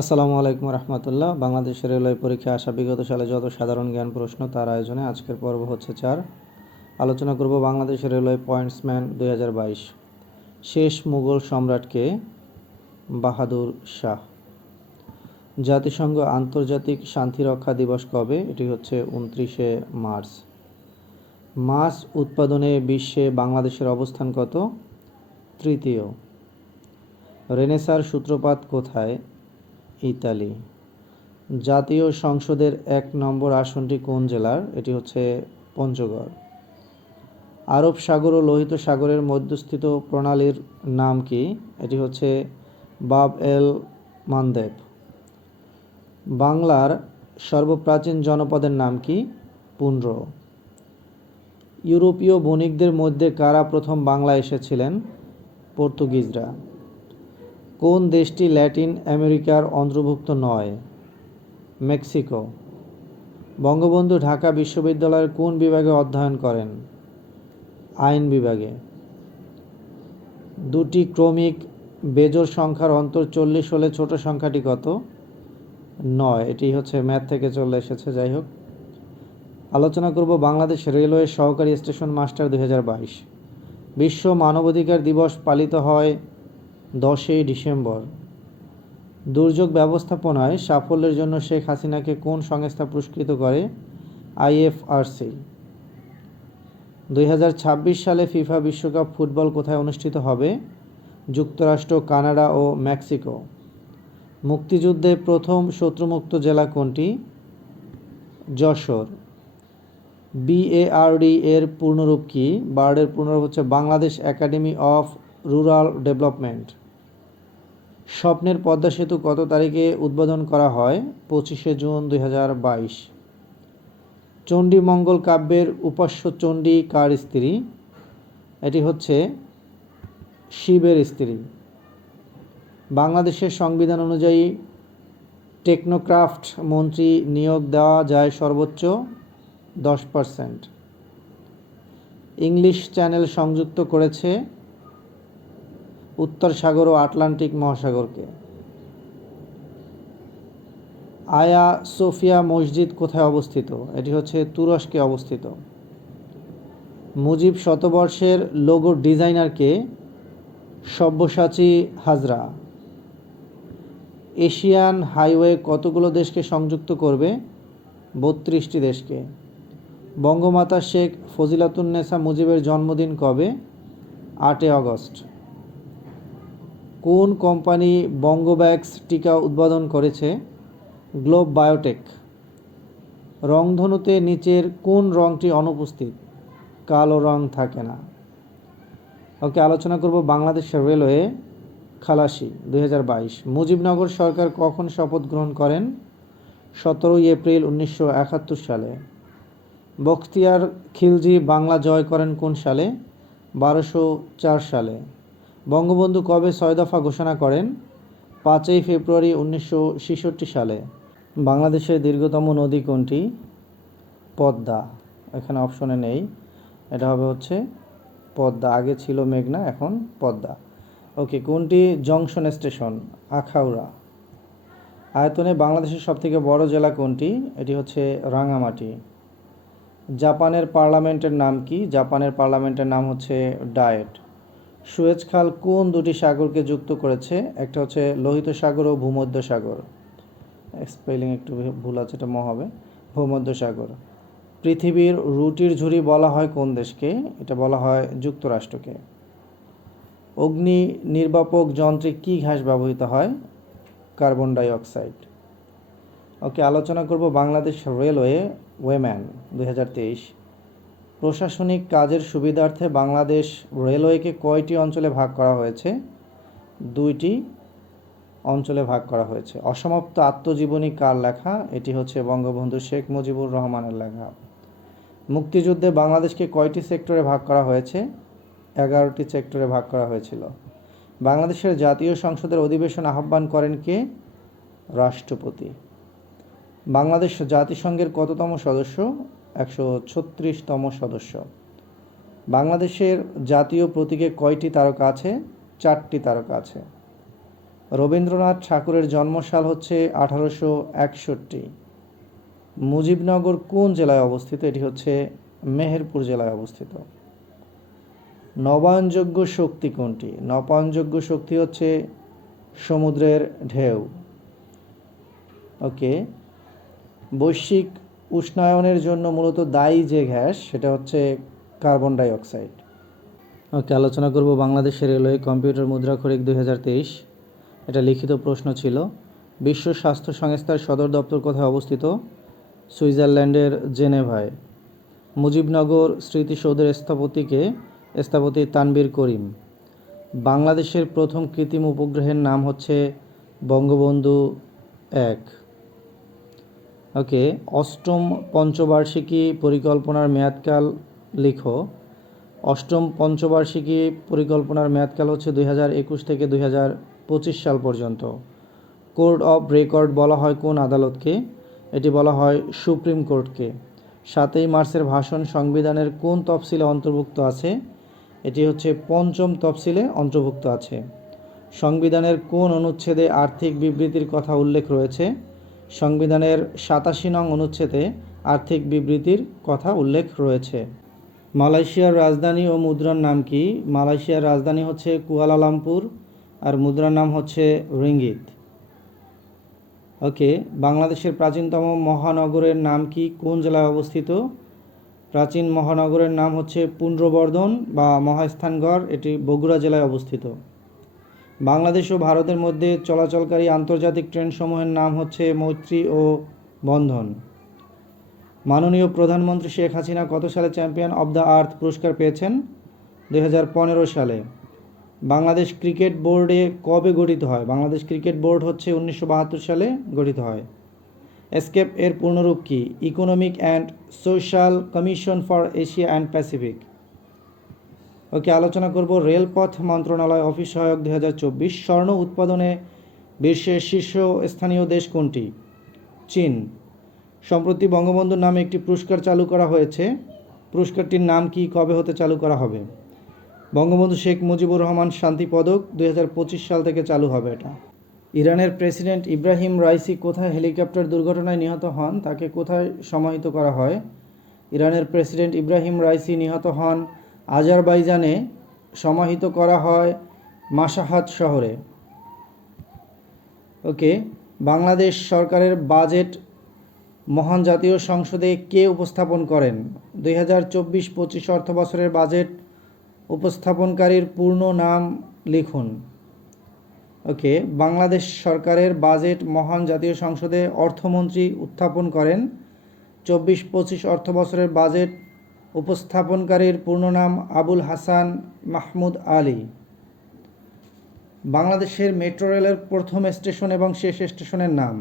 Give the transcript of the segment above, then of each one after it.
আসসালামু আলাইকুম রহমতুল্লাহ। বাংলাদেশ রেলওয়ে পরীক্ষায় আসা বিগত সালে যত সাধারণ জ্ঞান প্রশ্ন তার আয়োজনে আজকের পর্ব হচ্ছে 4। আলোচনা করব বাংলাদেশ রেলওয়ে পয়েন্টসম্যান 2022। শেষ মুঘল সম্রাটকে? বাহাদুর শাহ। জাতিসংঘ আন্তর্জাতিক শান্তিরক্ষা দিবস কবে? এটি হচ্ছে 29শে মার্চ। মাছ উৎপাদনে বিশ্বে বাংলাদেশের অবস্থান কত? তৃতীয়। রেনেসাঁর সূত্রপাত কোথায়? ইতালি। জাতীয় সংসদের 1 নম্বর আসনটি কোন জেলার? এটি হচ্ছে পঞ্চগড়। আরব সাগর ও লোহিত সাগরের মধ্যস্থিত প্রণালীর নাম কি? এটি হচ্ছে বাব এল মানদেব। বাংলার সর্বপ্রাচীন জনপদের নাম কি? পুন্ড্র। ইউরোপীয় বণিকদের মধ্যে কারা প্রথম বাংলায় এসেছিলেন? পর্তুগিজরা। কোন দেশটি ল্যাটিন আমেরিকার অন্তর্ভুক্ত নয়? মেক্সিকো। বঙ্গবন্ধু ঢাকা বিশ্ববিদ্যালয়ের কোন বিভাগে অধ্যয়ন করেন? আইন বিভাগে। দুটি ক্রমিক বেজোড় সংখ্যার অন্তর 40 হলে ছোট সংখ্যাটি কত? 9। এটি হচ্ছে ম্যাথ থেকে চলে এসেছে, যাই হোক। আলোচনা করব বাংলাদেশ রেলওয়ে সহকারী স্টেশন মাস্টার 2022। বিশ্ব মানবাধিকার দিবস পালিত হয় 10ই ডিসেম্বর। দুর্যোগ ব্যবস্থাপনায় সাফল্যের জন্য শেখ হাসিনাকে কোন সংস্থা পুরস্কৃত করে? IFRC। 2026 সালে ফিফা বিশ্বকাপ ফুটবল কোথায় অনুষ্ঠিত হবে? যুক্তরাষ্ট্র, কানাডা ও মেক্সিকো। মুক্তিযুদ্ধে প্রথম শত্রুমুক্ত জেলা কোনটি? যশোর। BARD এর পূর্ণরূপ কি? বার্ডের পূর্ণরূপ হচ্ছে Bangladesh academy of rural development. স্বপ্নের পদ্মা সেতু কত তারিখে উদ্বোধন করা হয়? 25শে জুন 2022। চণ্ডীমঙ্গল কাব্যের উপাস্য চণ্ডী কার স্ত্রী? এটি হচ্ছে শিবের স্ত্রী। বাংলাদেশের সংবিধান অনুযায়ী টেকনোক্রাফট মন্ত্রী নিয়োগ দেওয়া যায় সর্বোচ্চ 10%। ইংলিশ চ্যানেল সংযুক্ত করেছে উত্তর সাগর ও আটলান্টিক মহাসাগরকে। আয়া সোফিয়া মসজিদ কোথায় অবস্থিত? এটি হচ্ছে তুরস্কে অবস্থিত। মুজিব শতবর্ষের লোগো ডিজাইনার কে? সব্যসাচী হাজরা। এশিয়ান হাইওয়ে কতগুলো দেশকে সংযুক্ত করবে? 32টি দেশকে। বঙ্গমাতা শেখ ফজিলাতুন্নেসা মুজিবের জন্মদিন কবে? 8 আগস্ট। কোন কোম্পানি বঙ্গব্যাক্স টিকা উৎপাদন করেছে? Globe biotech. রংধনুতে নিচের কোন রংটি অনুপস্থিত? কালো রং থাকে না। ওকে, আলোচনা করব বাংলাদেশ রেলওয়ে খালাসি 2022। মুজিবনগর সরকার কখন শপথ গ্রহণ করেন? 17 এপ্রিল 1971 সালে। বখতিয়ার খিলজি বাংলা জয় করেন কোন সালে? 1204 সালে। বঙ্গবন্ধু কবে 6 দফা ঘোষণা করেন? 5ই ফেব্রুয়ারি 1966 সালে। বাংলাদেশের দীর্ঘতম নদী কোনটি? পদ্মা। এখানে অপশনে নেই, এটা হবে হচ্ছে পদ্মা। আগে ছিল মেঘনা, এখন পদ্মা। ওকে, কোনটি জংশন স্টেশন? আখাউড়া। আয়তনে বাংলাদেশের সবথেকে বড় জেলা কোনটি? এটি হচ্ছে রাঙামাটি। জাপানের পার্লামেন্টের নাম কি? জাপানের পার্লামেন্টের নাম হচ্ছে ডায়েট। সুয়েজ খাল কোন দুটি সাগরকে যুক্ত করেছে? একটা হচ্ছে লোহিত সাগর ও ভূমধ্য সাগর। স্পেলিং একটু ভুল আছে, এটা হবে ভূমধ্য সাগর। পৃথিবীর রুটির ঝুড়ি বলা হয় কোন দেশকে? এটা বলা হয় যুক্তরাষ্ট্রকে। অগ্নি নির্বাপক যন্ত্রে কী গ্যাস ব্যবহৃত হয়? Carbon die oxide. ওকে, আলোচনা করব বাংলাদেশ রেলওয়ে ওয়েম্যান 2023। প্রশাসনিক কাজের সুবিধার্থে বাংলাদেশ রেলওয়েকে কয়টি অঞ্চলে ভাগ করা হয়েছে? 2টি অঞ্চলে ভাগ করা হয়েছে। অসমাপ্ত আত্মজীবনী কার লেখা? এটি হচ্ছে বঙ্গবন্ধু শেখ মুজিবুর রহমানের লেখা। মুক্তিযুদ্ধে বাংলাদেশকে কয়টি সেক্টরে ভাগ করা হয়েছে? 11টি সেক্টরে ভাগ করা হয়েছিল। বাংলাদেশের জাতীয় সংসদের অধিবেশন আহ্বান করেন কে? রাষ্ট্রপতি। বাংলাদেশ জাতিসংঘের কততম সদস্য? 136তম সদস্য। বাংলাদেশের জাতীয় প্রতীকে কয়টি তারকা আছে? 4টি তারকা আছে। রবীন্দ্রনাথ ঠাকুরের জন্মসাল হচ্ছে 1861। মুজিবনগর কোন জেলায় অবস্থিত? এটি হচ্ছে মেহেরপুর জেলায় অবস্থিত। নবায়নযোগ্য শক্তি কোনটি? নবায়নযোগ্য শক্তি হচ্ছে সমুদ্রের ঢেউ। ওকে, বৈশ্বিক উষ্ণায়নের জন্য মূলত দায়ী যে গ্যাস সেটা হচ্ছে কার্বন ডাই অক্সাইড। ওকে, আলোচনা করব বাংলাদেশের রেলওয়ে কম্পিউটার মুদ্রাক্ষরিক 2023। এটা লিখিত প্রশ্ন ছিল। বিশ্ব স্বাস্থ্য সংস্থার সদর দপ্তর কোথায় অবস্থিত? সুইজারল্যান্ডের জেনেভায়। মুজিবনগর স্মৃতিসৌধের স্থপতি তানবীর করিম। বাংলাদেশের প্রথম কৃত্রিম উপগ্রহের নাম হচ্ছে বঙ্গবন্ধু 1। ওকে, অষ্টম পঞ্চবার্ষিকী পরিকল্পনার মেয়াদকাল লিখো। অষ্টম পঞ্চবার্ষিকী পরিকল্পনার মেয়াদকাল হচ্ছে 2021 থেকে 2025 সাল পর্যন্ত। কোড অফ রেকর্ড বলা হয় কোন আদালতকে? এটি বলা হয় সুপ্রিম কোর্টকে। 7ই মার্চের ভাষণ সংবিধানের কোন তফসিলে অন্তর্ভুক্ত আছে? এটি হচ্ছে 5ম তফসিলে অন্তর্ভুক্ত আছে। সংবিধানের কোন অনুচ্ছেদে আর্থিক বিবৃতির কথা উল্লেখ রয়েছে? সংবিধানের 87 নং অনুচ্ছেদে আর্থিক বিবৃতির কথা উল্লেখ রয়েছে। মালয়েশিয়ার রাজধানী ও মুদ্রার নাম কি? মালয়েশিয়ার রাজধানী হচ্ছে কুয়ালালামপুর আর মুদ্রার নাম হচ্ছে রিঙ্গিত। ওকে, বাংলাদেশের প্রাচীনতম মহানগরের নাম কি? কোন জেলায় অবস্থিত? প্রাচীন মহানগরের নাম হচ্ছে পুন্ড্রবর্ধন বা মহাস্থানগড়, এটি বগুড়া জেলায় অবস্থিত। বাংলাদেশ ও ভারতের মধ্যে চলাচলকারী আন্তর্জাতিক ট্রেনসমূহের নাম হচ্ছে মৈত্রী ও বন্ধন। মাননীয় প্রধানমন্ত্রী শেখ হাসিনা কত সালে চ্যাম্পিয়ন অব দ্য আর্থ পুরস্কার পেয়েছেন? 2015 সালে। বাংলাদেশ ক্রিকেট বোর্ডে কবে গঠিত হয়? বাংলাদেশ ক্রিকেট বোর্ড হচ্ছে 1972 সালে গঠিত হয়। এসকেপ এর পূর্ণরূপ কি? Economic and social commission for Asia and Pacific. Okay, আলোচনা করব রেলপথ মন্ত্রণালয় অফিস সহায়ক 2024। স্বর্ণ উৎপাদনে বিশ্বের শীর্ষস্থানীয় দেশ কোনটি? চীন। সম্প্রতি বঙ্গবন্ধুর নামে একটি পুরস্কার চালু করা হয়েছে। পুরস্কারটির নাম কি? কবে হতে চালু করা হবে? বঙ্গবন্ধু শেখ মুজিবুর রহমান শান্তি পদক 2025 সাল থেকে চালু হবে এটা। ইরানের প্রেসিডেন্ট ইব্রাহিম রাইসি কোথায় হেলিকপ্টার দুর্ঘটনায় নিহত হন? তাকে কোথায় সমাহিত করা হয়? ইরানের প্রেসিডেন্ট ইব্রাহিম রাইসি নিহত হন আজারবাইজানে, সমাহিত করা হয় মাশহাদ শহরে। ওকে, বাংলাদেশ সরকারের বাজেট মহান জাতীয় সংসদে কে উপস্থাপন করেন? 2024-25 অর্থ বছরের বাজেট উপস্থাপনকারীর পূর্ণ নাম লিখুন। ওকে, বাংলাদেশ সরকারের বাজেট মহান জাতীয় সংসদে অর্থমন্ত্রী উত্থাপন করেন। 24-25 অর্থ বছরের বাজেট উপস্থাপনকারীর পূর্ণ নাম আবুল হাসান মাহমুদ আলী। বাংলাদেশের মেট্রো রেলের প্রথম স্টেশন এবং শেষ স্টেশনের নাম?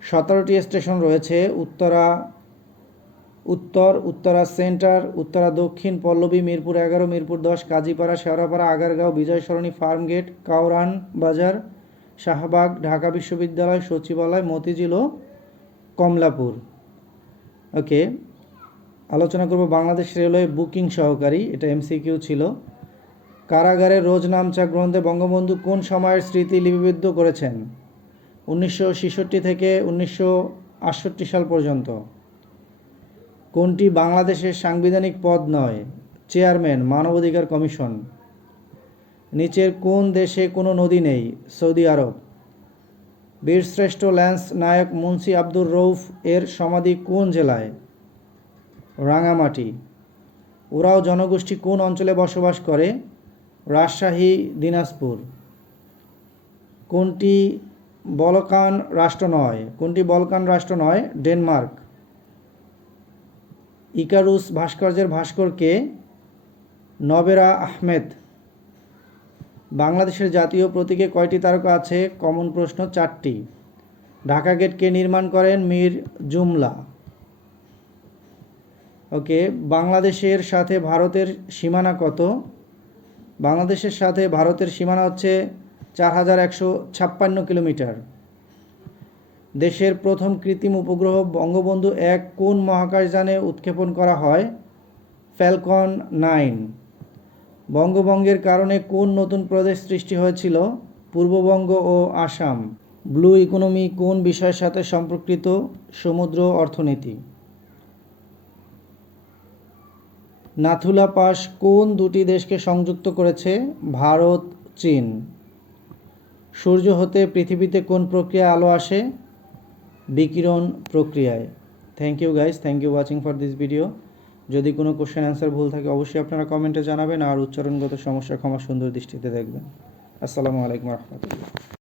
17টি স্টেশন রয়েছে। উত্তরা সেন্টার, উত্তরা দক্ষিণ, পল্লবী, মিরপুর 11, মিরপুর 10, কাজীপাড়া, শেওড়াপাড়া, আগারগাঁও, বিজয় সরণি, ফার্মগেট, কাউরান বাজার, শাহবাগ, ঢাকা বিশ্ববিদ্যালয়, সচিবালয়, মতিঝিল ও কমলাপুর। ওকে, আলোচনা করব বাংলাদেশ রেলওয়ে বুকিং সহকারী, এটা এমসিকিউ ছিল। কারাগারে রোজ নামচা গ্রন্থে বঙ্গবন্ধু কোন সময়ের স্মৃতি লিপিবদ্ধ করেছেন? 1966 থেকে 1968 সাল পর্যন্ত। কোনটি বাংলাদেশের সাংবিধানিক পদ নয়? চেয়ারম্যান, মানবাধিকার কমিশন। নিচের কোন দেশে কোনো নদী নেই? সৌদি আরব। বীরশ্রেষ্ঠ ল্যান্স নায়ক মুন্সি আব্দুর রউফ এর সমাধি কোন জেলায়? রাঙামাটি। ওরাও জনগোষ্ঠী কোন অঞ্চলে বসবাস করে? রাজশাহী, দিনাজপুর। কোনটি বলকান রাষ্ট্র নয়? ডেনমার্ক। ইকারুস ভাস্কর্যের ভাস্কর কে? নবেরা আহমেদ। বাংলাদেশের জাতীয় প্রতীকে কয়টি তারকা আছে? কমন প্রশ্ন, 4টি। ঢাকা গেট কে নির্মাণ করেন? মীর জুমলা। ওকে, বাংলাদেশের সাথে ভারতের সীমানা কত? বাংলাদেশের সাথে ভারতের সীমানা হচ্ছে 4156 কিলোমিটার। দেশের প্রথম কৃত্রিম উপগ্রহ বঙ্গবন্ধু 1 কোন মহাকাশযানে উৎক্ষেপণ করা হয়? ফ্যালকন 9। বঙ্গভঙ্গের কারণে কোন নতুন প্রদেশ সৃষ্টি হয়েছিল? পূর্ববঙ্গ ও আসাম। ব্লু ইকোনমি কোন বিষয়ের সাথে সম্পর্কিত? সমুদ্র অর্থনীতি। নাথুলা পাস কোন দুটি দেশকে সংযুক্ত করেছে? ভারত, চীন। সূর্য হতে পৃথিবীতে কোন প্রক্রিয়ায় আলো আসে? বিকিরণ প্রক্রিয়ায়। Thank you guys, thank you watching for this video. যদি কোনো কোশ্চেন অ্যান্সার ভুল থাকে অবশ্যই আপনারা কমেন্টে জানাবেন, আর উচ্চারণগত সমস্যা ক্ষমা সুন্দর দৃষ্টিতে দেখবেন। আসসালামু আলাইকুম রহমতুল্লাহ।